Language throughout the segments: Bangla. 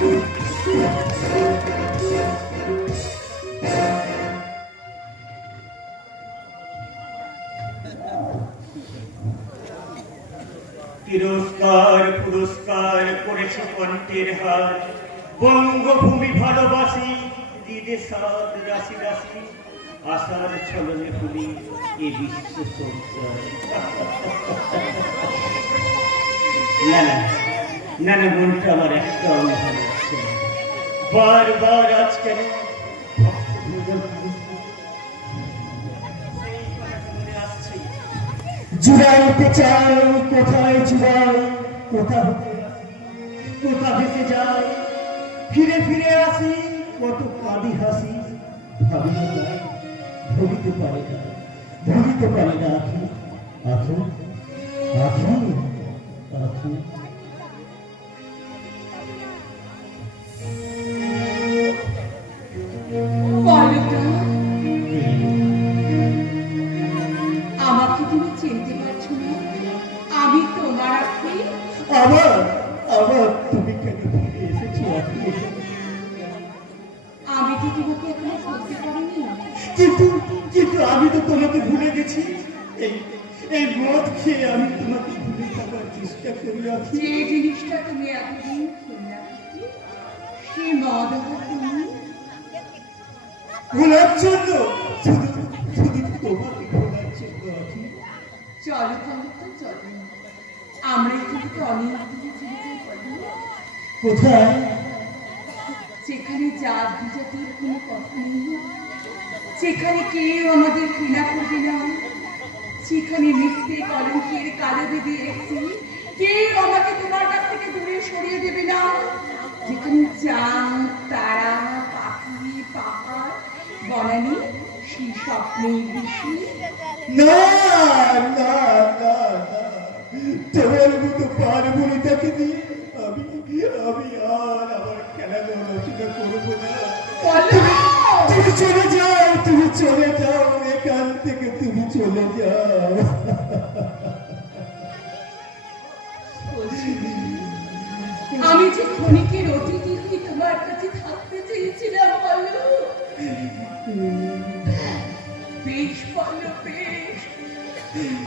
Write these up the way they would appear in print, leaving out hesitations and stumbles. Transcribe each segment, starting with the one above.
তিরস্কার পুরস্কার করেছ কণ্ঠের হার, বঙ্গভূমি ভালোবাসি দিদে সাদ রাশি রাশি, আশার ছলনে ফুলি এ বিশ্ব সংসার। না না না না, মনটা আমার একটা ভালো লাগছে না। বারবার আজ কেন জুড়াইতে চাই, কোথায় জুড়াই, কোথা ভেসে যায়, ফিরে ফিরে আসি, কত কাঁদি হাসি, ভাবিতে পারি, ভুলিতে পারি না, ভুলিতে পারি না আখি, আখি, আখি, আখি। আমাকে তুমি চিনতে পারছো না? আমি তোমার আখি। আবার আবার তুমি কেন ফিরে এসেছো আখি? আমি তো তোমাকে এখনো বলতে পারিনি। কিন্তু কিন্তু আমি তো তোমাকে ভুলে গেছি। এই এই মদ খেয়ে আমি তোমাকে ভুলে থাকার চেষ্টা করি আখি। যে জিনিসটা তুমি এতদিন খেলে আখি, সে মদ আবার তুমি ভোলার জন্য, শুধু শুধু তোমাকে ভোলার জন্য আখি। চলো চলো তো চলো, আমরা এখানে অনেক দূরে চলে যাই। বলো কোথায়? যেখানে জাত বিজাতির কোনো কথা নেই, যেখানে কেউ আমাদের ঘৃণা করবে না, যেখানে মিথ্যে কলঙ্কের কালো বেঁধে এসেছি, কেউ আমাকে তোমার কাছ থেকে দূরে সরিয়ে দেবে না, যেখানে চাঁদ তারা পাখি পাহাড় বনানি সেই স্বপ্নের বেশি। না না না না, তোমার মতো পারবনিতাকে দিয়ে আমি আমি আর আমার খেলাধুলা রচনা করবো না। তুমি চলে যাও, তুমি চলে যাও, এখান থেকে তুমি চলে যাও। আমি যে ক্ষণিকের অতিথি হয়ে তোমার কাছে থাকতে চেয়েছিলাম। বলো বেশ, বলো বেশ,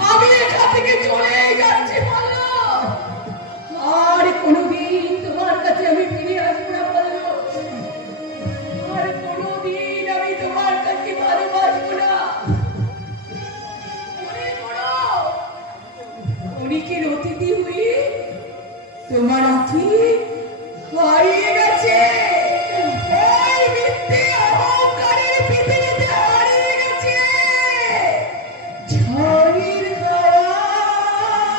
আমি এখান থেকে চলে যাচ্ছি। বলো আর কোনোদিন তোমার কাছে আমি ফিরে আসবো না। বলো আর কোনোদিন আমি তোমার কাছে ভালোবাসবো না। মনে করো, ক্ষণিকের অতিথি হয়ে তোমার আখি হারিয়ে গেছে, ওই মিথ্যে অহংকারের পৃথিবীতে হারিয়ে গেছে। ঝড়ের হাওয়ায়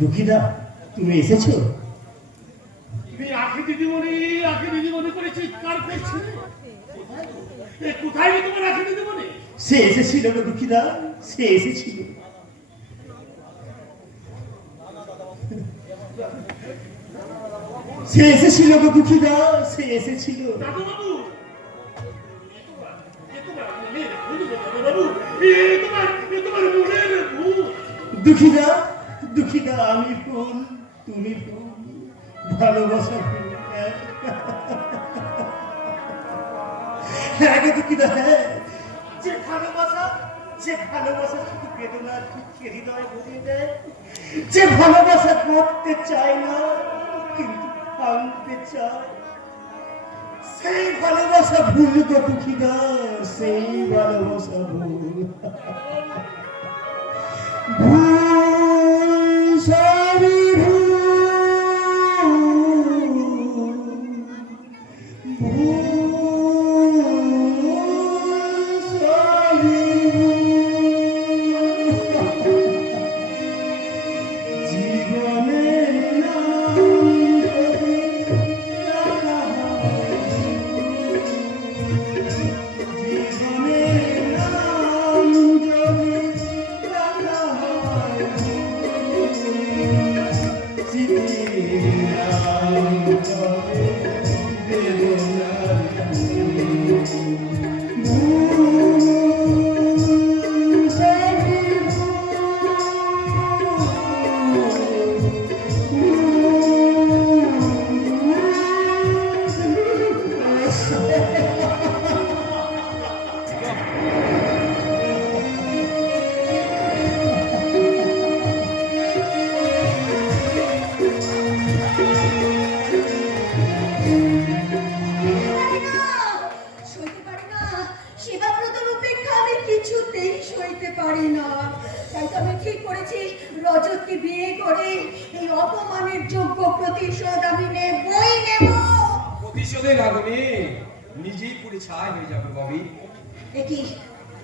দুঃখিদা, তুমি এসেছো? তুমি আখি দিদিমণি করে চিৎকার করছিলে। কোথায় তোমার আখি দিদিমণি? সে এসেছিল গো দুঃখিদা, সে এসেছিল। সে এসেছিল গো দুঃখিদা, সে এসেছিল। দাদুবাবু, তোমার মনের ভুল। দুঃখিদা, দুঃখিদা, আমি ফুল, তুমি ফুল, ভালোবাসা ফুল। হ্যাঁ গো দুঃখিদা, হ্যাঁ। যে ভালোবাসা শুধু বেদনার দুঃখে হৃদয় ভরিয়ে দেয়, যে ভালোবাসা করতে চায় না কিন্তু ভাঙতে চায়, সেই ভালোবাসা ভুল গো দুঃখিদা, সেই ভালোবাসা ভুল। ভুল সবই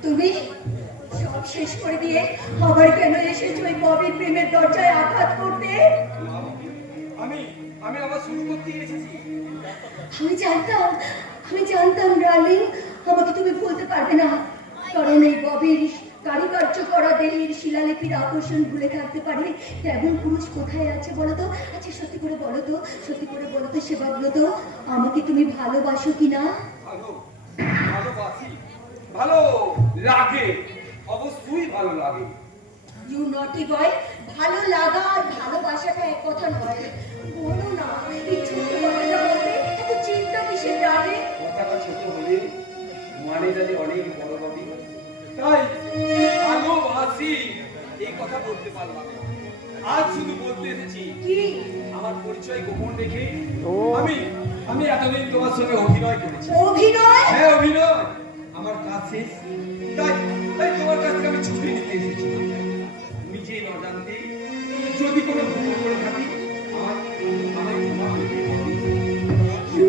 তুমি সব শেষ করে দিয়ে আবার কেন এসেছো ওই ববির প্রেমের দরজায় আঘাত করতে? আমি আবার শুরু করতে এসেছি। আমি জানতাম ডার্লিং, আমাকে তুমি ভুলতে পারবে না, কারণ এই ববির কারুকার্য করা দেহের শিলালিপির আকর্ষণ ভুলে থাকতে পারে তেমন পুরুষ কোথায় আছে বলো তো? আচ্ছা সত্যি করে বলো তো সেবাব্রত, আমাকে তুমি ভালোবাসো কিনা? ভালোবাসি, ভালো লাগে, অবশ্যই ভালো লাগে। ইউ নটি বয়, ভালো লাগা আর ভালোবাসাটা এক কথা নয়। বলো না, এই ছোট কথাটা বলতে এত চিন্তা কিসের ডালে? কথাটা ছোট হলে মানে যাতে অনেক বড় হবে, তাই ভালোবাসি এই কথা বলতে পারলাম না। আজ শুধু বলতে এসেছি কি আমার পরিচয় গোপন রেখে আমি এতদিন তোমার সঙ্গে অভিনয় করেছি। অভিনয়? হ্যাঁ অভিনয়, আমার কাজ শেষ, তাই তোমার কাছ থেকে আমি ছুটি নিতে এসেছি। নিজে না জানতে যদি কোনো ভুল করে থাকি আমায় ক্ষমা করে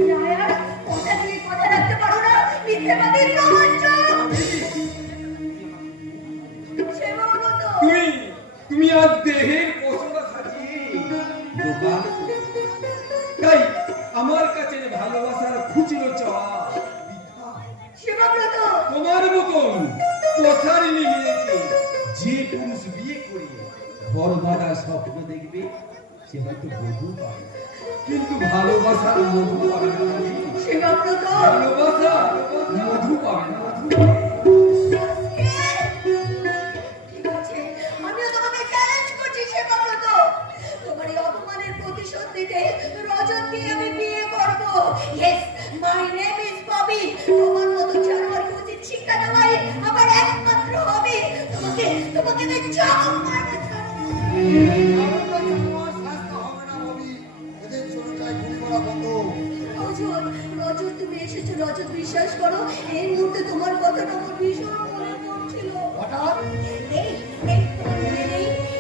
নায়ার, কথা দিয়ে কথা রাখতে পারো না, মিথ্যাবাদীর রোমাঞ্চ। তুমি আর দেহের পশরা সাজিয়ে দোকান করো। তাই আমার কাছে ভালোবাসার খুচরো চাওয়া সেবাব্রত, তোমার মতন পথারিনী মেয়েকে যে পুরুষ বিয়ে করে ঘর বাঁধার স্বপ্ন দেখবে সে হয়তো বধূ পাবে, কিন্তু ভালোবাসার মধু পাবে না। সেবাব্রত, ভালোবাসা মধু পাবে না। ঠিক আছে, আমিও তোমাকে চ্যালেঞ্জ করছি সেবাব্রত, তোমার এই অপমানের প্রতিশোধ নিতে রজতকে আমি বিয়ে করব। Yes, my name is Bobby. তোমার মতো জানোয়ারকে উচিত শিক্ষা দেওয়াই আমার একমাত্র হবি। তোমাকে আমি চাবুক মারতে ছাড়ব না। রজত, তুমি এসেছো। রজত, বিশ্বাস করো, এই মুহূর্তে তোমার কথাটা আমার ভীষণ মনে পড়ছিল। তোমার মনে নেই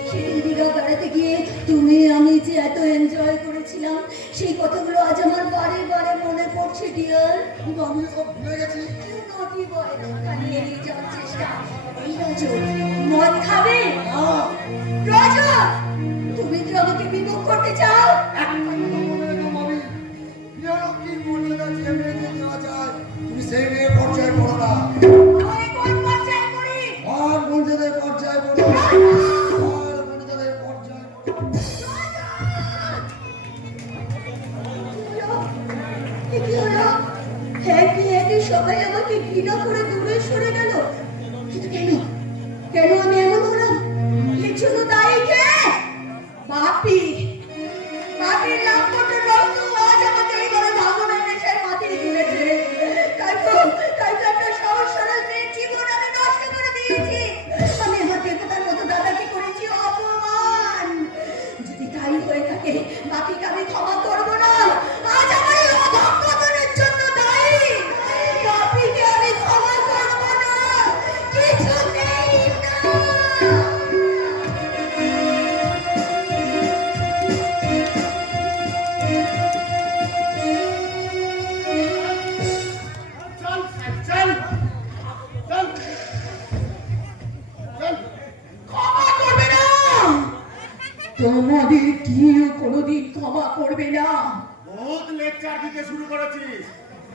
সেদিন দীঘা বেড়াতে গিয়ে তুমি আমি যে এত এনজয় করেছিলাম, সেই কথাগুলো আজ আমার বারে বারে মনে পড়ছে ডিয়ার। আমি সব ভুলে গেছি। নটি বয়, খালি এড়িয়ে যাওয়ার চেষ্টা। এই রজত, মদ খাবে? রজত তুমি কি আমাকে বিমুখ করতে চাও? তুমি সেই মেয়ে পর্যায়ে পড়ো না, আমি কোন পর্যায়ে পড়ি? আর মর্যাদার পর্যায়ে পড়ো, আর মর্যাদার পর্যায়ে পড়ো। কি হলো? একই একই সবাই আমাকে ঘৃণা করে দূরে সরে গেল। কিন্তু কেন? কেন আমি এমন হলাম? এর জন্য দায়ী কে? বাপি। বাপির লাম্পটের রক্ত আজ আমাকে এইভাবে ভাঙনের নেশায় মাটিয়ে তুলেছে। তাই তো একটা সহজ সরল মেয়ের জীবন আমি নষ্ট করে দিয়েছি। আমি আমার দেবতার মতো দাদাকে করেছি অপমান। যদি তাই হয়ে থাকে বাপিকে আমি ক্ষমা করবো না। আজ আমার এই অধঃপতনের জন্য দায়ী। বাপিকে আমি ক্ষমা করবো না, কিছুতেই না। চল চল চল চল। ক্ষমা করবে না, তোমাদের কেউ কোনোদিন ক্ষমা করবে না। বহুত লেকচার দিতে শুরু করেছিস,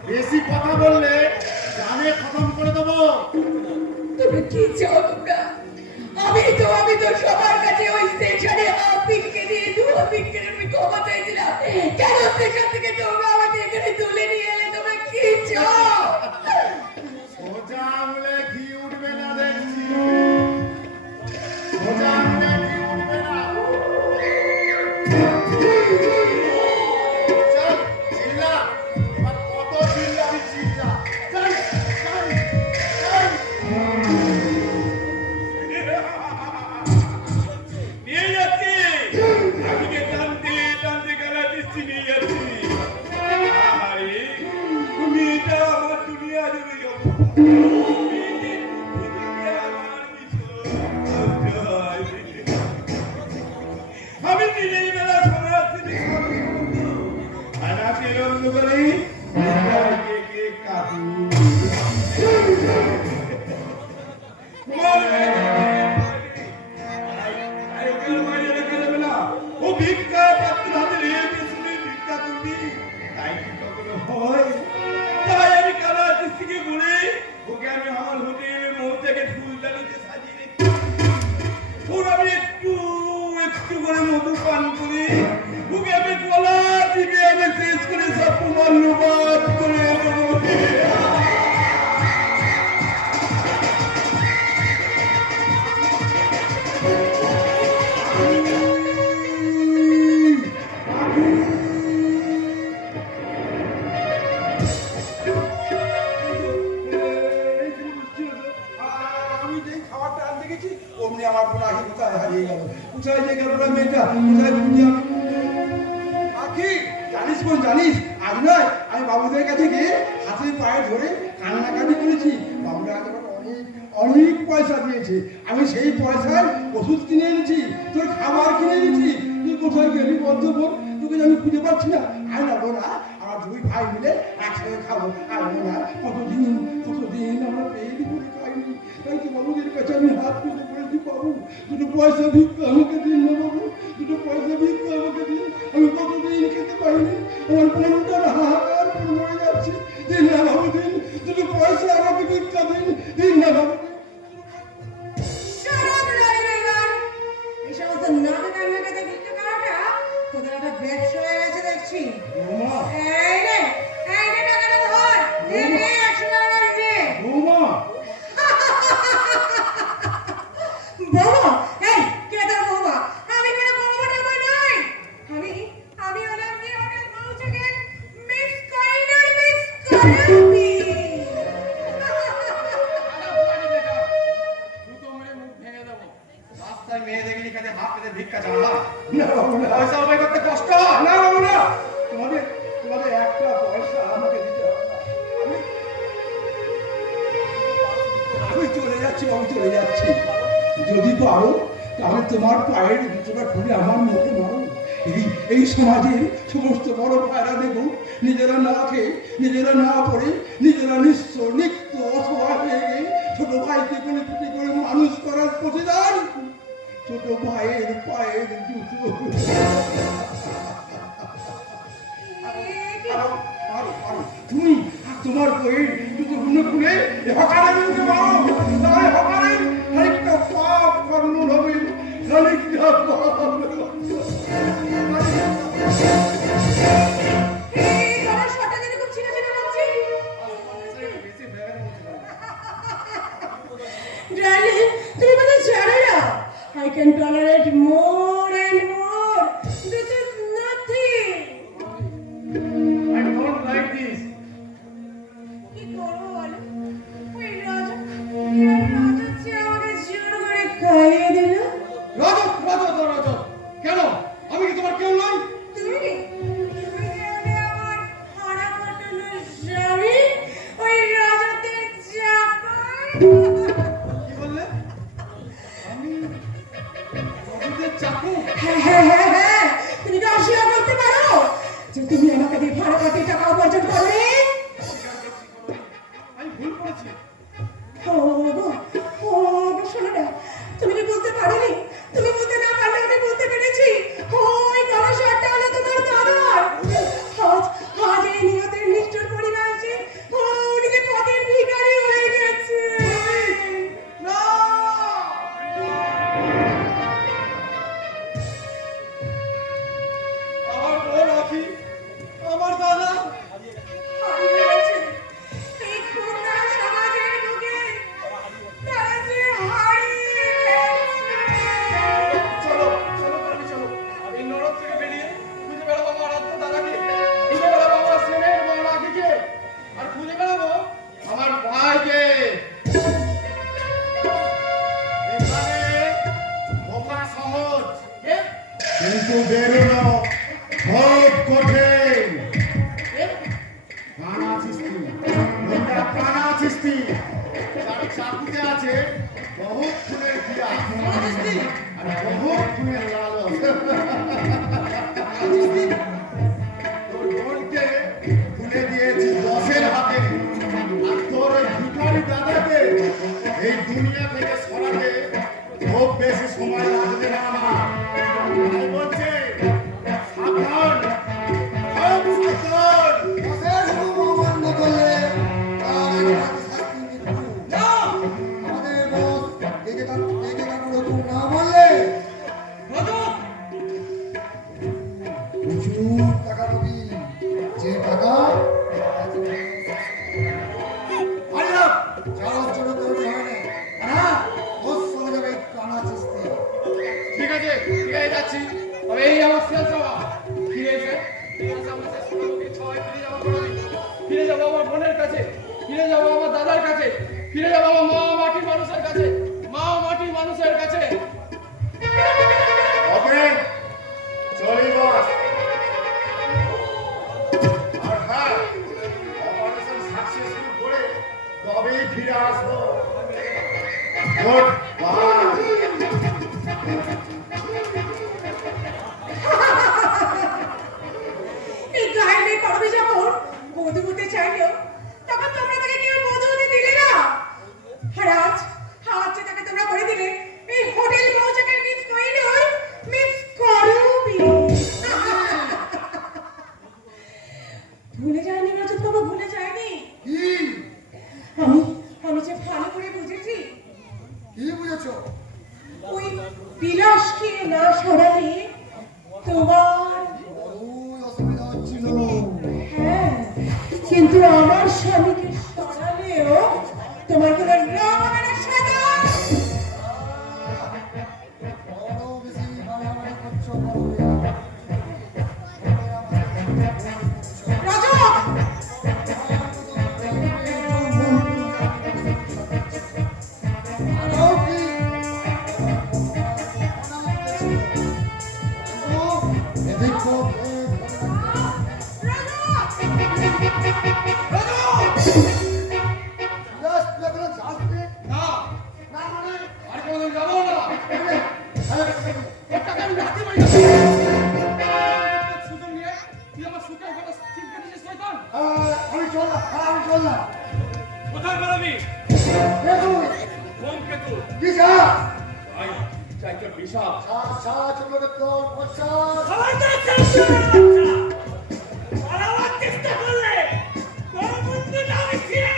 বেশি কথা বললে জানে খতম করে দেবো। তুমি কি চাও তোমরা? আমি তো সবার কাছে ওই স্টেশনে আপিলকে দিয়ে আপিলকে আমি ক্ষমা চাইছিলাম। কেন স্টেশন থেকে তোমরা আমাকে এখানে তুলে নিয়ে এলে? তোমরা কি চাও? সোজা আঙুলে ঘি উঠবে না দেখছি, সোজা আঙুলে ঘি উঠবে না। চল চিল্লা, এবার কত চিল্লাবি চিল্লা। চল চল চল। নিয়ে যাচ্ছি, আজকে টানতে টানতে গেলা দিচ্ছি, নিয়ে যাচ্ছি। আরে তুমি এটা আমার দুনিয়া জুড়ে যাবো। আমি নিজেই বেলা সমাজে আনাকে রঙ করে কে কাটু ও ভিক্ষা পাত্র হাতে রেখে শুনে ভিক্ষা করবি, তাই কি কখনো হয়? তাই আমি কালা থেকে বলে ওকে আমি আমার হোটেলের মোড় থেকে ফুলদানিতে সাজিয়ে রেখেছি। ওর আমি একটু একটু করে মধু পান করি, ওকে আমি গলা টিপে আমি শেষ করে সব প্রমাণ লোবাদ করে দেবো। আমি যেই খাবারটা আনতে গেছি অমনি আমার পুরাহি কোথায় হারিয়ে গেল। কোথায় যে গেল না মেয়েটা, কোথায় খুঁজে আমি আখি জানিস বোন জানিস, আজ নয় আমি বাবুদের কাছে গিয়ে হাতে পায়ে ধরে কান্নাকাটি করেছি। বাবুরা আজ আমাকে অনেক অনেক পয়সা দিয়েছে, আমি সেই পয়সায় ওষুধ কিনে এনেছি, তোর খাবার কিনে এনেছি। তুই কোথায় গেলি বলতো বোন? তোকে যে আমি খুঁজে পাচ্ছি না। আয় না বোন, আমার দুই ভাই মিলে একসাথে খাবো। আর বোন কতদিন আমরা পেয়ে করে খাইনি, তাই তো বাবুদের কাছে আমি হাত তুলে করেছি। বাবু দুটো পয়সা ভিক্ষা আমাকে দিন না বাবু, দুটো পয়সা ভিক্ষা আমাকে দিন। আমি কতদিন খেতে পাইনি, আমার বোনটার হাহাকার করে মরে যাচ্ছে। দিন না বাবু দিন, দুটো পয়সা আমাকে ভিক্ষা দিন, দিন না বাবু। শরম লাগে না এবার? এই সমস্ত নাটক আমাকে ভিক্ষা করাটা তোদের একটা ব্যবসা হয়ে গেছে দেখছি। বৌমা এই রে টাকাটা ধর, নে 100 টাকা নে। বৌমা বাবা, এই কে তোর বাবা? আমি কোনো বাবা নই। আমি হলাম কি হোটেল পৌঁছাগের মিস করিডর মিস করবি। দুটো মেরে মুখ ভেঙে দেবো। রাস্তায় মেয়ে দেখলি কাছে হাত পেতে ভিক্ষা চাওয়া, না বাবু না, পয়সা উপায় করতে কষ্ট হয়। না বাবু না, তোমাদের তোমাদের একটা পয়সা আমাকে দিতে হবে না। আমি চলে যাচ্ছি বাবু, চলে যাচ্ছি। যদি পারো তাহলে তোমার পায়ের জুতোটা খুলে আমার মুখে মারো। এই সমাজের সমস্ত বড় ভাইরা দেখো নিজেরা না খেয়ে, নিজেরা না পড়ে, নিজেরা নিঃস্ব নিত্য অসহায় হয়ে গিয়ে ছোট ভাইকে কোলে পিঠে করে মানুষ করার প্রতিদান ছোট ভাইয়ের পায়ের জুতো। তুমি তোমার বই জুতো গুলো খুলে হকারের মুখে মারো, তাহলে হকারের খানিকটা পাপ কর্ণ হবে, খানিকটা পাপ। I can tolerate more and more. This is nothing. I don't like this. কি করবো বলো? ওই রাজা যে আমাকে জোর করে খাইয়ে দিল। রজত, রজত, রজত, কেন? আমি কি তোমার কেউ নই? তুমি যে আমার হারা কাটানো স্বামী, ওই রাজাদের চাকর। কি বললে? আমি রজতের চাকর? হ্যাঁ, তুমি কি অস্বীকার করতে পারো যে তুমি আমাকে দিয়ে ভাড়া কাটিয়ে টাকা উপার্জন করবে? আমি ভুল করেছি। ও গো, শোনো না, তুমি কি বুঝতে পারোনি? তুমি বুঝতে না পারলে আমি বুঝতে পেরেছি। ওই কালো শার্টটা হলো তোমার দাদার। আজ এই নিয়তের নিষ্ঠুর পরিবার যে নিজে পথের ভিখারি হয়ে গেছে। না! আমার বউ রাখি, আমার দাদা হারিয়ে গেছে। এই ক্ষুদ্র সমাজের বুকে তারা যে হারিয়ে গেছে। চলো চলো পারবি, চলো এই নরক থেকে বেরিয়ে খুঁজে বেড়াবো আমার আত্ম দাদাকে, খুঁজে বেড়াবো আমার স্নেহের বউ রাখিকে, আর খুঁজে বেড়াবো আমার ভাইকে। এখানে বোকা সহজ, কিন্তু বেরোনো খুব কঠিন। কানা চিস্তি, মুন্ডা কানা চিস্তি, তার চাকুতে আছে বহুত ফুলের দিয়া আর বহুত ফুলের লালন। তোর বোনকে তুলে দিয়েছি 10-এর হাতে, আর তোর ওই ভিখারি দাদাকে এই দুনিয়া থেকে সরাতে খুব বেশি সময় লাগবে না আমার। তাই বলছে সাবধান, খুব সাবধান। বসের হুকুম অমান্য করলে তার একমাত্র শাস্তি মৃত্যু। আমাদের বস একে কাকুর হুকুম না বললে প্রচুর টাকা পাবি। যে টাকা যাওয়ার জন্য তোর হয় না। হ্যাঁ, বস চলে যাবে এই কানা চিস্তি। ঠিক আছে, ঠিক আছে, যাচ্ছি। তবে এই আমার শেষ যাওয়া। ফিরে এসে আমরা শেষ করে ওকে ছয় ফিরে যাবো কোনোদিন। ফিরে যাবো আমার বোনের কাছে, ফিরে যাবো আমার দাদার কাছে, ফিরে যাবো আমার মা মাটির মানুষের কাছে, মা মাটির মানুষের কাছে। ওকে, চলি বস। আর হ্যাঁ, অপারেশন সাকসেসফুল করে তবেই ফিরে আসবো। Good bye. এই গায়ে করবে যখন বধূ হতে চাইলেও তখন তোমরা তাকে কেউ বধূ হতে দিলে না। আর আজ যে তাকে তোমরা করে দিলে এই হোটেল মৌচাকে মিস করি নয়, মিস করবি। ভুলে যায়নি রজত বাবা, ভুলে যায়নি। কি আমি যে ভালো করে বুঝেছি, কি বুঝেছো? ওই বিলাসকে না সরালে তোমার বড়ই অসুবিধা হচ্ছিল। হ্যাঁ, কিন্তু আমার স্বামীকে সরালেও তোমার কোনো রং হবে না সাদা। বড় বেশি বাড়াবাড়ি করছো বড়রা। রজত, আরও কি? এদিক খুব জাস্ট এখানে যাচ্ছে না, না মানে আর কোনোদিন যাবো না। ওর টাকা আমি রাখতে পারি না। সুযোগ নিয়ে তুই আমার সুখের কথা চিন্তা দিয়েছিস শয়তান। আমি চললাম কোথায় বেরোবি? দেখুন কোন কেতু? কি যা ভাই চাইছো বিশাল সারা চন্দ্রকে তোর পশ্চাৎ সবাই তো চেষ্টা পালাবার চেষ্টা করলে বড় বন্ধু না আমি ছিঁড়ে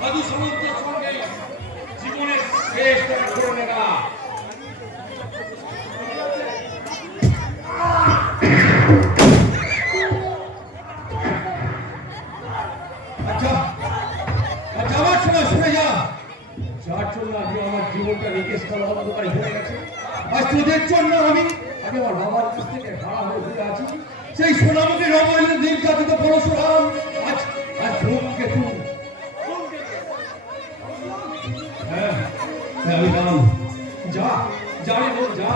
সাধু সমুদ্রের সঙ্গে জীবনের শেষ দেখা করে নেওয়া। আচ্ছা যাওয়ার সময় শুনে যা, যার জন্য আজকে আমার জীবনটা নিকেশ করা অন্ধকারে হয়ে গেছে, আজ তোদের জন্য আমি আমার বাবার কাছ থেকে হারা হয়ে ঘুরে আছি। সেই সোনামুখী রবীন্দ্র দিন জাতিত পরশুরাম আজ আজ ধূমকেতু। হ্যাঁ আমি নাম যা যা রে বোন যা,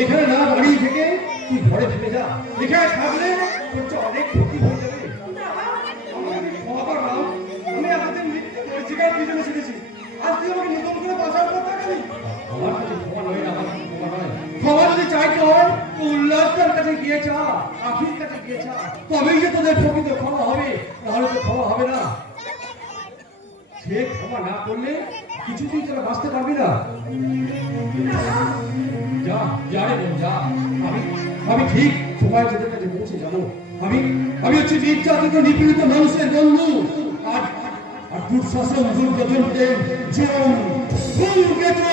এখানে না দাঁড়িয়ে থেকে তুই ঘরে ফিরে যা। এখানে থাকলে তোর তো অনেক ক্ষতি হয়ে যাবে। আমি আপনাদের মৃত্যুর পিছনে ছুটেছি, আজ তুই আমাকে নতুন করে বাঁচার কথা গেলি। আমার কাছে ক্ষমা নয় না, আমার ক্ষমা নয়। ক্ষমা যদি চাইতে হয় তো উল্লাসটার কাছে গিয়ে চা, আখির কাছে গিয়ে চা, তবেই যে তোদের প্রকৃত ক্ষমা হবে, নাহলে তো ক্ষমা হবে না। সে ক্ষমা না করলে কিছুদিন তোরা বাঁচতে পারবি না। যা যা রে বোন যা, আমি ঠিক সময় তোদের কাছে পৌঁছে যাবো। আমি হচ্ছে নির্যাতিত নিপীড়িত মানুষের বন্ধু, আর দুঃশাসন দুর্যোধনদের জীবন ধূমকেতু।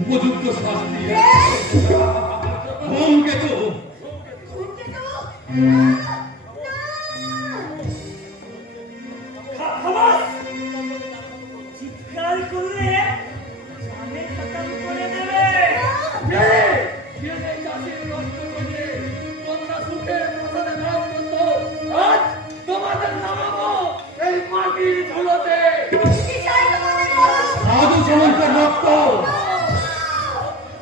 উপযুক্ত শাস্তি ধূমকেতু। চিৎকার করলে জানে খতম করে দেবে। তোমাদের নামাবো এই মাটির ধুলোতে। সাধু সামন্তের রক্ত।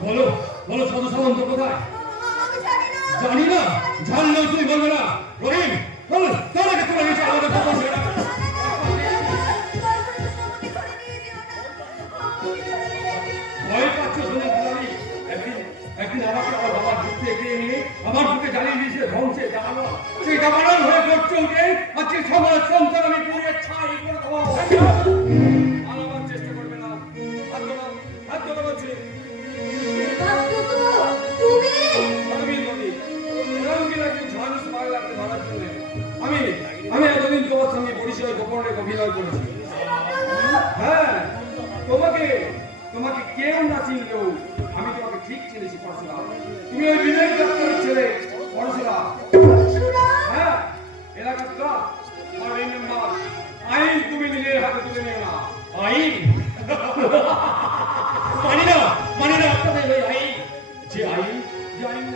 বলো বলো সাধু সামন্ত কোথায়? জানি না, জানলেও তুই বলবে না। রহিম বল, তোর আগে তোমার নিচে আমাদের কথা ছেড়ে দাও। ভয় পাচ্ছ শুনে দুলারি? একদিন আমাকে আমার বাবার বুকে এগিয়ে নিয়ে আমার বুকে জ্বালিয়ে দিয়েছে ধ্বংসে জানানো, সেই জানানোর হয়ে করছে উঠে আজকে সমাজ সন্তান আমি পুড়ে ছাই করে দেবো। আলাবার চেষ্টা করবে না, হাত ধরা বলছে আমি এতদিন তোমার সঙ্গে পরিচয় গোপনে অভিনয় করেছি। হ্যাঁ, তোমাকে কেউ না চিনলেও আমি তোমাকে ঠিক চিনেছি পরশুরা। তুমি ওই বিনয় দপ্তরের ছেলে পরশুরা। হ্যাঁ, এলাকার ক্লাব মেম্বার। আইন তুমি নিজের হাতে তুলে নিও না। আইন মানি না আপনাদের ওই আইন, যে আইন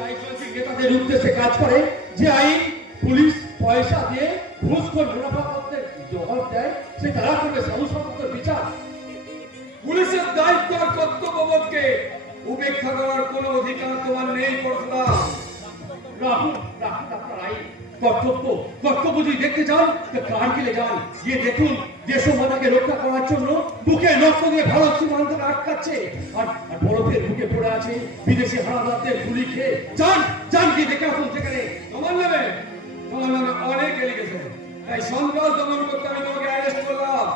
রাজনৈতিক নেতাদের উদ্দেশ্যে কাজ করে, যে আইন পুলিশ পয়সা দিয়ে ঘুষখোর মুনাফা করতে জবাব দেয়, সে তারা করবে সাধু সম্পদের বিচার। পুলিশের দায়িত্ব আর কর্তব্যবোধকে উপেক্ষা করার কোনো অধিকার তোমার নেই পরশুরা। রাহুল আপনার আইন কর্তব্য যদি দেখতে চান তো কারগিলে যান, গিয়ে দেখুন দেশ মাতাকে রক্ষা করার জন্য বুকে রক্ত দিয়ে ভারত সীমান্তকে আটকাচ্ছে, আর বরফের বুকে পড়ে আছে বিদেশি হানাদারদের গুলি খেয়ে। যান গিয়ে দেখে আসুন সেখানে। তোমার নামে অনেক এলিগেশন, তাই সন্ত্রাস দমন করতে আমি তোমাকে অ্যারেস্ট করলাম।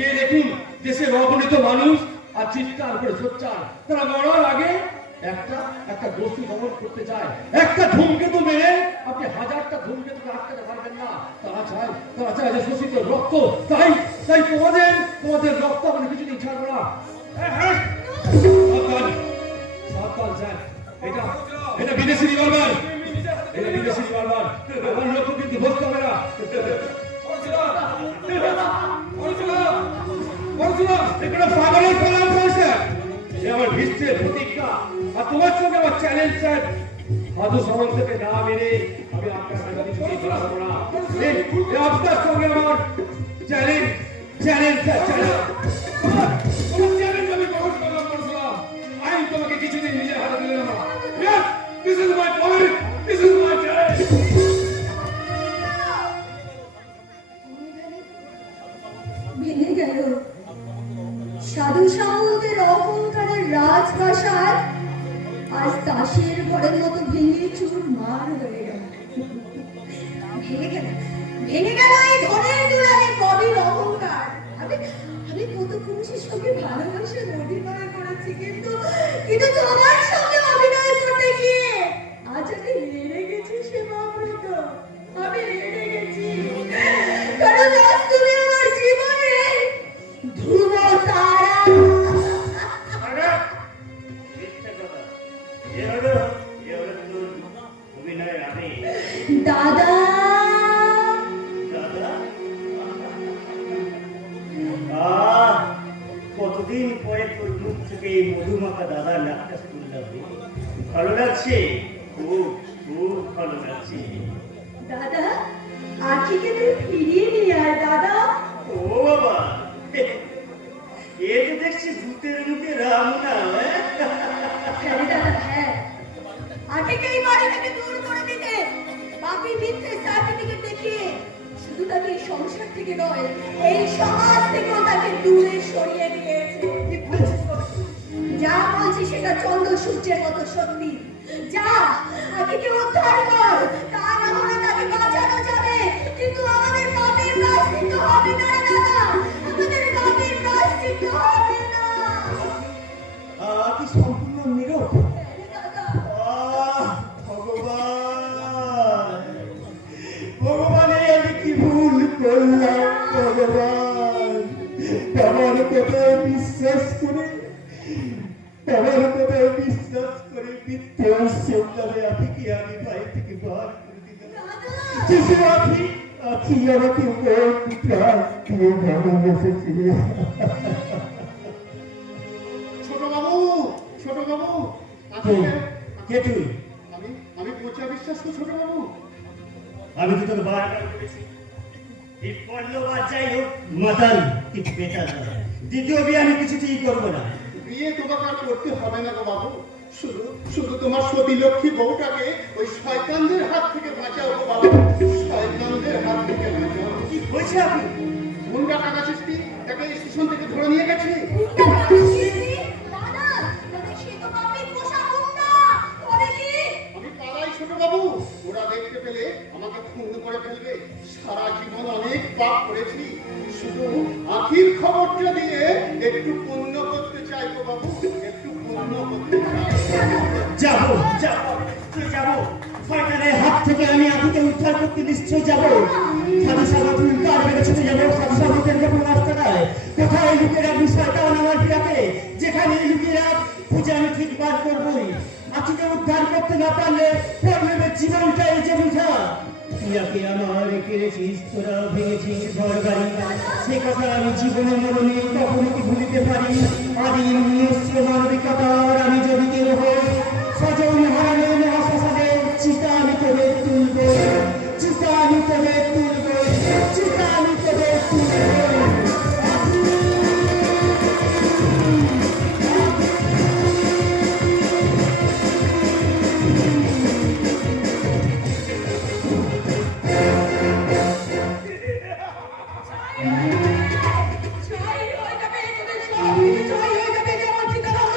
চেয়ে দেখুন দেশের অগণিত মানুষ আর চিৎকার করে সোচ্চার, তারা মরার আগে একটা একটা বস্তু দমন করতে চায়। একটা ধূমকেতু মেরে আপনি হাজারটা ধূমকেতুকে আটকাতে পারবেন না। তারা চায় যে শোষিত রক্ত। তাই তাই তোমাদের রক্ত আমরা কিছুদিন ছাড়বো না। সাবধান স্যার, এটা বিদেশি রিভলভার, এটা বিদেশি রিভলভার। আমার লক্ষ্য কিন্তু বসতে হবে না। এটা পাগলের প্রণাম করেছে, সে আমার বিশ্বের প্রতিজ্ঞা। আর তোমার সঙ্গে আমার চ্যালেঞ্জ স্যার, সাধু সামন্তকে না মেরে আমি আপনার কাছে কিছুতেই বলবো না। আপনার সঙ্গে আমার চ্যালেঞ্জ স্যার, চ্যালেঞ্জ আমি গ্রহণ করলাম পরশুরাম। আইন তোমাকে কিছুদিন নিজের হাতে দিলে না। This is my point. This is my challenge. ভেঙে গেল সাধু সামন্তের অহংকারের রাজপ্রাসাদ, আজ তাসের ঘরের মতো ভেঙে চুরমার হয়ে গেল। ভেঙে গেল এই ধনের দুলালে কবির অহংকার। আমি কত পুরুষের সঙ্গে ভালোবাসে অভিনয় করেছি, কিন্তু তোমার সঙ্গে অভিনয় করতে গিয়ে আজ আমি হেরে গেছি। সেবামৃত আমি হেরে গেছি, কারণ আজ তুমি আমার জীবনে ধ্রুব তারা। দাদা কতদিন পরে তোর মুখ থেকে এই মধুমাখা দাদার নাকটা শুনলাম, ভালো লাগছে, খুব খুব ভালো লাগছে। দাদা আখিকে তুই ফিরিয়ে নিয়ে আয় দাদা। ও বাবা, এ তো দেখছি ভূতের মুখে রাম না। হ্যাঁ দাদা, হ্যাঁ, আখিকে এই বাড়ি থেকে দূর করে দিতে বাপি মিথ্যে সার্টিফিকেট দেখিয়ে শুধু তাকে এই সংসার থেকে নয়, এই সমাজ থেকেও তাকে দূরে সরিয়ে দিয়েছে। যা বলছি সেটা চন্দ্র সূর্যের মতো সত্যি। যা আখিকে উদ্ধার কর, তা না হলে তাকে বাঁচানো যাবে, কিন্তু আমাদের পাপের প্রায়শ্চিত্ত হবে না রে দাদা, আমাদের পাপের প্রায়শ্চিত্ত হবে না। কি সম্পূর্ণ নীরব। দাদা ভগবান, আমি কি ভুল করলাম ভগবান? আমার কথায় বিশ্বাস করে মিথ্যে সন্তানে আপিকে আমি বাড়ি থেকে বার করে দিলাম। শিশু আখি আমাকে প্রাণ দিয়ে ভালোবেসেছিল। ছোট বাবু কে তুই? আমি পচা বিশ্বাস তো ছোট বাবু। আমি তো তোকে বারবার বলেছি, এই পল্লবাদ যাই হোক মাতাল কি বেটার। দ্বিতীয় বিয়ে আমি কিছুতেই করবো না। বিয়ে তোমাকে আর করতে হবে না গো বাবু, শুধু তোমার সতী লক্ষ্মী বউটাকে ওই শয়তানদের হাত থেকে বাঁচাও গো বাবু, শয়তানদের হাত থেকে বাঁচাও। কি বলছে আপনি? গুন্ডা কাকা চিস্তি তাকে স্টেশন থেকে ধরে নিয়ে গেছে। দাদা সে তো বাপির পোষা গুন্ডা, তবে কি? আমি পালাই ছোট বাবু, ওরা দেখতে পেলে আমাকে খুন করে ফেলবে। সারা জীবন অনেক পাপ করেছি, শুধু আখির খবরটা দিয়ে একটু পুণ্য করতে চাই গো বাবু, একটু পুণ্য করতে চাই। যাবো শয়তানের হাত থেকে আমি আখিকে উদ্ধার করতে নিশ্চয় যাবো। সাধু সাধু উদ্ধার বেড়ে ছুটে যাবো সাধু সাধুদের যখন রাস্তাটায়। কোথায় লুকিয়ে রাখবি শয়তান আমার প্রিয়াকে? যেখানে লুকিয়ে রাখ, খুঁজে আমি ঠিক বার করবোই। আখিকে উদ্ধার করতে না পারলে পরিবারের জীবনটাই যে বুঝা। প্রিয়াকে আমার রেখে রেখেছিস, তোরা ভেঙেছিস ঘর বাড়ি, সে কথা আমি জীবনে মরণে কখনো কি ভুলিতে পারি। আদিম মনুষ্য মানবিকতার আমি যদি কেউ হই, সজন হারানো মহাশ্মশানে চিতা আমি তোদের তুলব, চিতা আমি তোদের তুলব, চিতা আমি তোদের তুলব। জয় হয়ে যাবে, তোদের সব কিছু জয় হয়ে যাবে, যেমন সীতারাম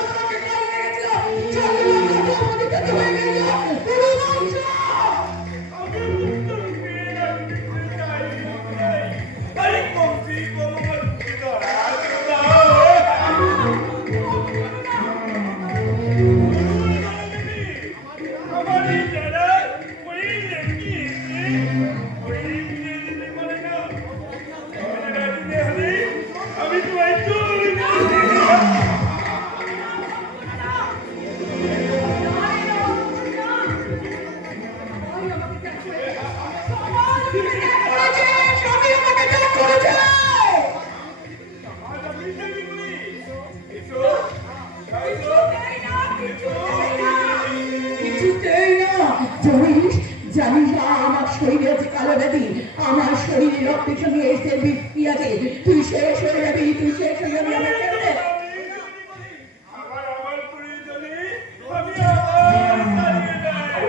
কিছুতেই না। জানিস না আমার শরীরে আছে কালো ব্যাধি, আমার শরীরে রক্তের সঙ্গে এসে বৃষ্টি আছে। তুই শেষ হয়ে যাবি, তুই শেষ হয়ে যাবি আমার ছেড়ে। আমার প্রয়োজনে আমি আবার চালিয়ে যাই।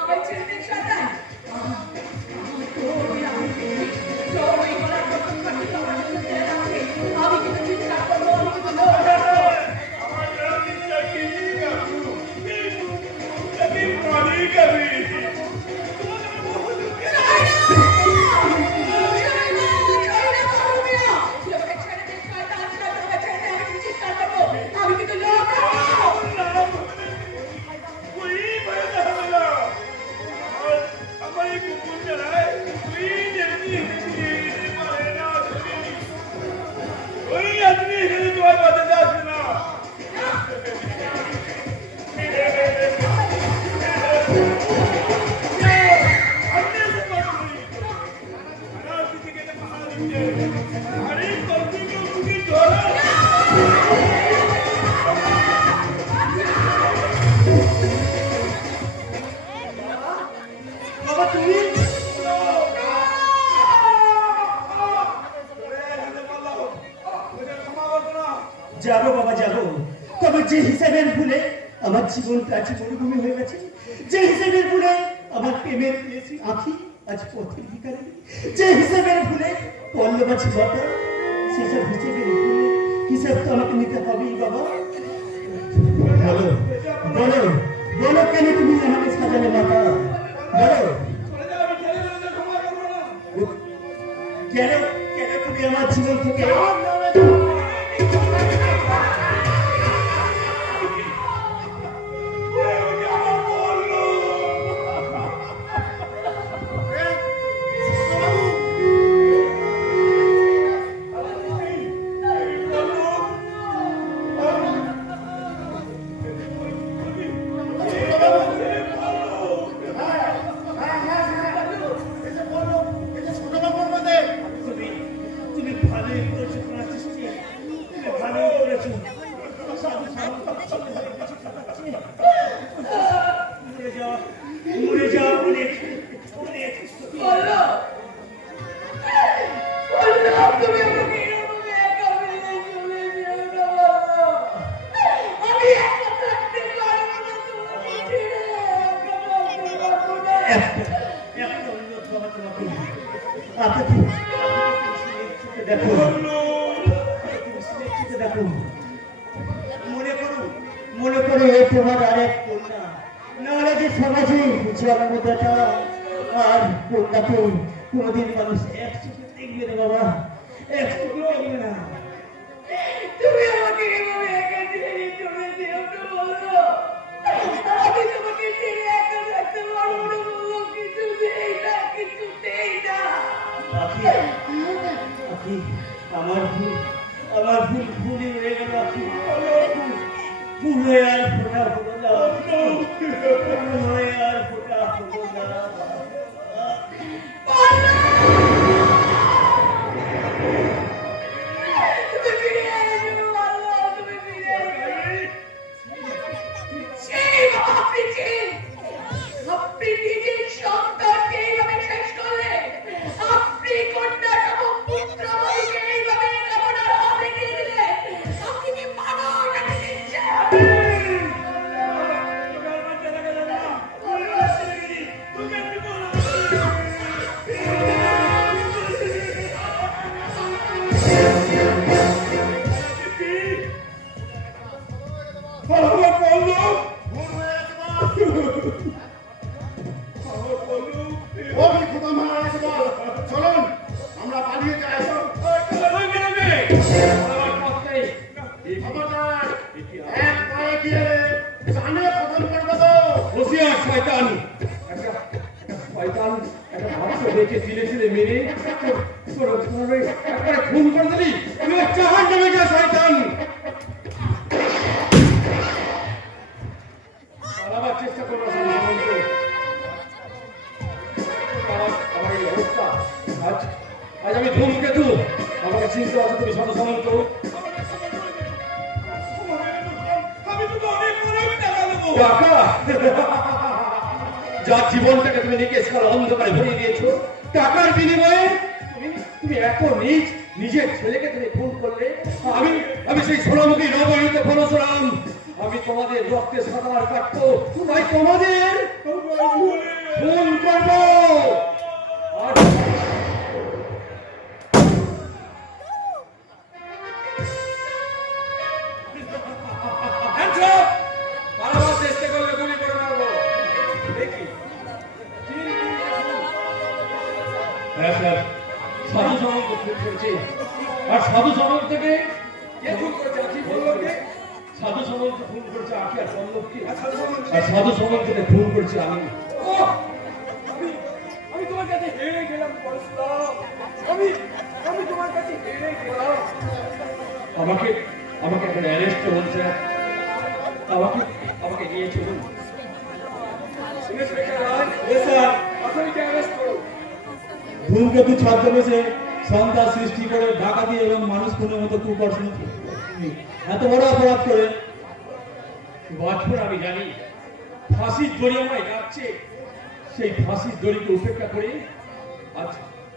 আমার ছেড়ে শয়তান। আমি কিন্তু চিৎকার করবো, আমি কিন্তু আমি কিন্তু লোক আমার এই কুকুর চালায় তুই যেমনি ওই আপনি হেরে তোমার বাজাতে আসবে না। আরে কলকি কেউ মুখে ধরা বাবা তুমি যাবো বাবা যাবো, তবে যে হিসাবের ভুলে আমার জীবন প্রাচীন মরুভূমি হয়ে গেছে, যে হিসাবের ভুলে আমার প্রেমের পেয়েছি আঁখি আজ পথের ভিখারি, যে হিসাবের ভুলে পল্লব আছে বাবা, সেসব হিসেবের ভুলে হিসাব তো আমাকে নিতে হবেই বাবা। বলো বলো বলো কেন তুমি আমাকে সাজালে বাবা, বলো কেন কেন তুমি আমার জীবন থেকে তুমি ভালোই করেছো ফ্রান্সিস জি, তুমি ভালোই করেছো। সাধু সাধু মরে যাও অনেক অনেক বলো বলো তুমি আমাকে এরকম একা ফেলে চলে যেও না বাবা। আমি একা থাকতে পারবো না, তোমাকে ছেড়ে একা থাকতে পারবো না। একটা অনুরোধ বাবা তোমাকে, আপনাকে দেখো দেখো, মনে করো এই তোমার আরেক কন্যা, নাহলে যে সমাজে জন্মদাতা আর কন্যাকে কোনোদিন মানুষ একসাথে দেখবে না বাবা, একসাথে দেখবে না। তুমি আমাকে এভাবে একা ছেড়ে চলে যেও না বলো। আমি তোমাকে ছেড়ে একা থাকতে পারবো না বলো, কিছুতেই না, কিছুতেই না। আখি আখি আমার ভুল ভুলই হয়ে গেল আখি, ভুল হয়ে আর ফোটা হলো না, ভুল হয়ে আর ফোটা হলো না। তুমি ফিরে এসো আল্লাহ, তুমি ফিরে এসো। আপনি নিজের সন্তানকে এইভাবে শেষ করলেন, আপনি কন্যা এবং পুত্র বধূকে এইভাবে কামনার হাতে দিয়ে দিলেন। আপনি কি মানুষ নাকি নিশ্চয়? চলুন আমরা পালিয়ে যাই। খবরদার, এক পায়ে গিয়ে জানে খতম করে দেবো। হোশিয়ার শয়তান, একটা শয়তান একটা ভাবতে দেখে ছিলে ছিলে মেরে একবারে খুন করে দিলি, আমি চাহার নেমে যা শয়তান। পালাবার চেষ্টা করবো আমার এই অবস্থা, আজ আমি ধূমকেতু, আমার আমাকে চিনতে আছে তুমি সাধু সামন্ত? আমি তোকে অনেক টাকা দেবো। টাকা? যার জীবনটাকে তুমি নিকেশকার অন্ধকারে ভরিয়ে দিয়েছো, টাকার বিনিময়ে তুমি এত নিজের ছেলেকে তুমি খুন করলে। আমি সেই সোনামুখী নবনীত পরশুরাম, আমি তোমাদের রক্তে সাঁতার কাটবো, তাই তোমাদের খুন করবো। আর পালাবার চেষ্টা করলে গুলি করে মারবো। দেখি হ্যাঁ স্যার, সাধু সামন্ত খুন করেছে। আর সাধু সামন্ত থেকে কে খুন করেছে? কি বললো কে? সাধু সামন্ত খুন করেছে আঁকি আর পল্লবকে। আর সাধু সামন্তকে খুন করেছে আমি। আমি তোমার কাছে হেরে গেলাম পরশুরাম। আমি তোমার কাছে হেরে গেলাম। আমাকে এখন অ্যারেস্ট করুন স্যার। আমাকে নিয়ে চলুন। ইন্সপেক্টর রায়, আসামিকে অ্যারেস্ট করো। ধূমকেতু ছদ্মবেশে সন্ত্রাস সৃষ্টি করে ডাকাতি এবং মানুষ খুনের মতো কুকর্ষণ এত বড় অপরাধ করে বছর আমি জানি ফাঁসির দড়ি আমায় ডাকছে। সেই ফাঁসির দড়িকে উপেক্ষা করে আজ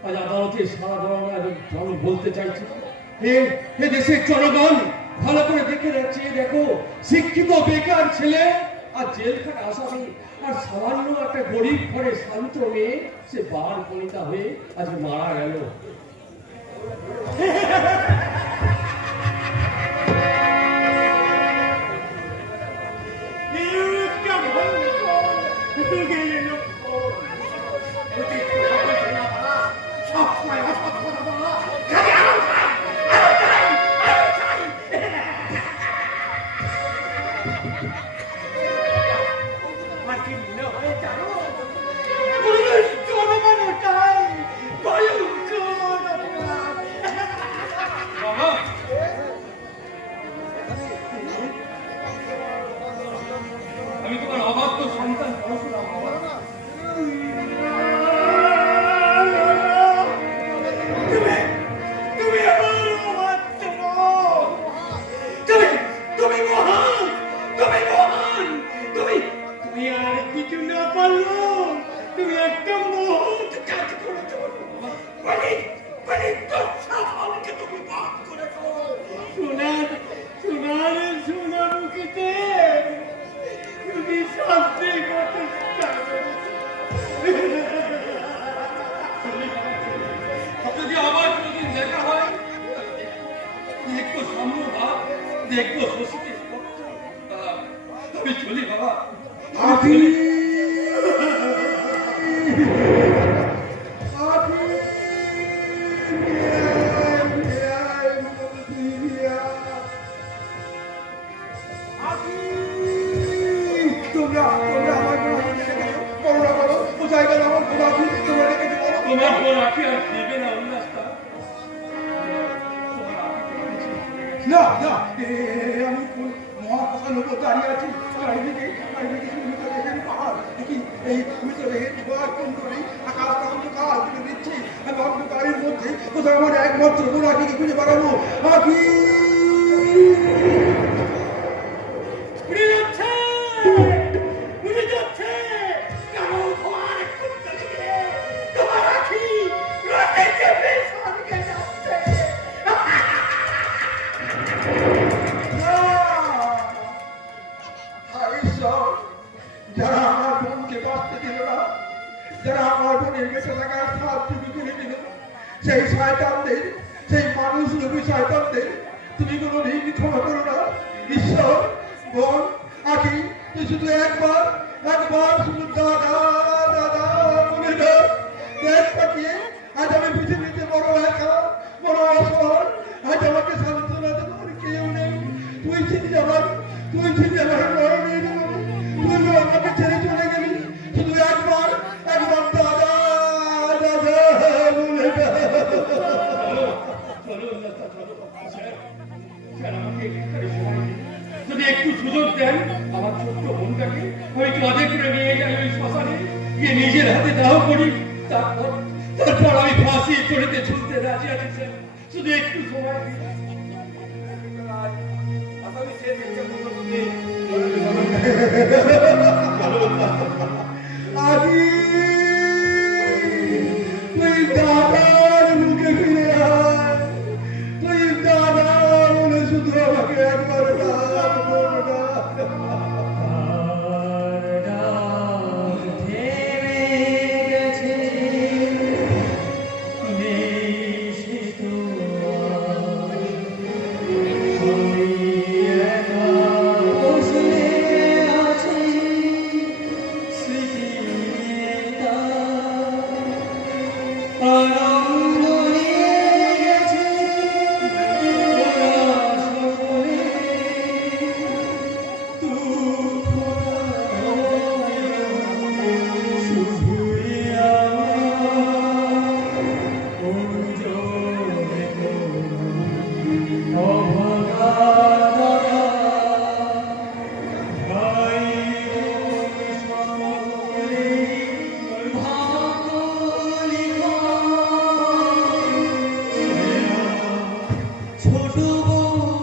আদালতে সারা ধরনের আমি বলতে চাইছি, হে দেশের জনগণ, ভালো করে দেখে যাচ্ছে, দেখো শিক্ষিত বেকার ছেলে আর জেলখানা আসামি আর সামান্য একটা গরিব ঘরে শান্ত মেয়ে, সে বার বনিতা হয়ে আজ মারা গেল। আমি তোমার অবাধ্য সন্তান পরশুরাম। তুমি আমার অবাধ্য নও। তুমি মহান। তুমি আর কিছু না পারলো তুমি একটা মহৎ কাজ করেছো। আমাকে তুমি বাদ করেছো। সোনার মুখেতে তুমি শান্তি প্রতিষ্ঠা করেছো। যদি আবার কোনদিন দেখা হয়, দেখবো সাম্য ভাব, দেখবো শশীকে স্পষ্ট। আমি চলি বাবা, আমি চলি। তোমার পর রাখি আর দেবে না উল্লাসটা। না আমি মহাপ্রসাদ দাঁড়িয়ে আছি। চারিদিকে পাহাড় দেখি, এই ভিতরে ধোয়া কুণ্ডলী আকাশ অন্ধকার তুলে দিচ্ছি। আমি অন্ধকারের মধ্যে কোথাও আমার একমাত্র গোড়াটিকে খুঁজে বেড়াবো। আখি যারা আমার বোনকে বাঁচতে দিল না, যারা আমার বোনের বেঁচে থাকার সাহায্য করে দিল, সেই শয়তানদের, সেই মানুষ লোভী শয়তানদের তুমি কোনোদিন ক্ষমা করো না। ঈশ্বর, বোন, আখি, তুই শুধু একবার শুধু দাদা বলে দেখ তাকিয়ে। আজ আমি পৃথিবীতে বড় একা, বড় অসহায়। আজ আমাকে সান্ত্বনা দেওয়ার কেউ নেই। তুই ছিলি আমার মরণের নবী। তুই আমাকে ছেড়ে চলে গেলি, শুধু একবার দাদা বলে যদি একটু সুযোগ দেন আমার ছোট্ট বোনটাকে, আমি কাঁধে করে নিয়ে যাই ওই শ্মশানে, গিয়ে নিজের হাতে দাহ করি। তারপর আমি ফাঁসি চড়িতে ঝুলতে রাজি আছি স্যার। শুধু একটু সময় দিন। আসামি শেষ ইচ্ছা পূর্ণ করতে আদি তুই দাদার মুখে ফিরে আয়, তুই দাদা বলে শুধু আমাকে একবার ডাক, বল ডাক। ছোট বড়